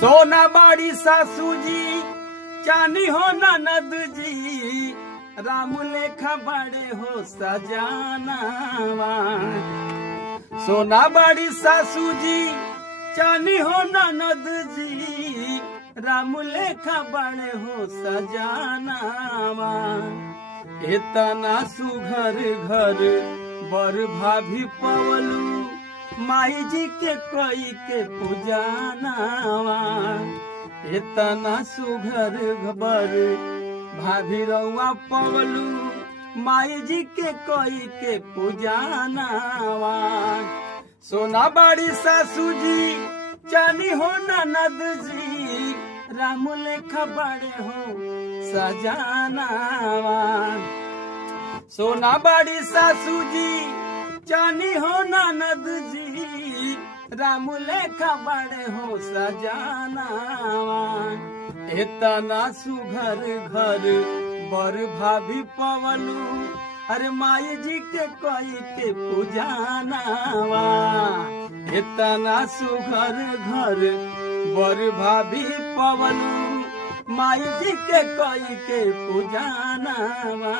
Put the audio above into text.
सोना बाड़ी सासू जी चानी हो ननद जी, राम लेखा बड़े हो सजानावा। सोना बाड़ी सासू जी चानी हो ननद जी, राम लेखा बड़े हो सजानावा। इतना सुघर घर बर भाभी पवलू, माई जी के कोई के पूजानावा। इतना सुघर बर भाभी रउआ पवलू, माई जी के कोई के पूजानावा। सोना बाड़ी सासू जी चानी हो ननद जी, राम लेखा बड़े हो सजानावा। सोना बाड़ी सासू जी चानी हो ननद जी, राम लेखा बड़े हो सजानावा। इतना सुघर घर बर भाभी पवलू, अरे माई जी के कोई के पूजानावा। इतना सुघर घर बर भाभी पवलू, माई जी के कोई के पूजानावा।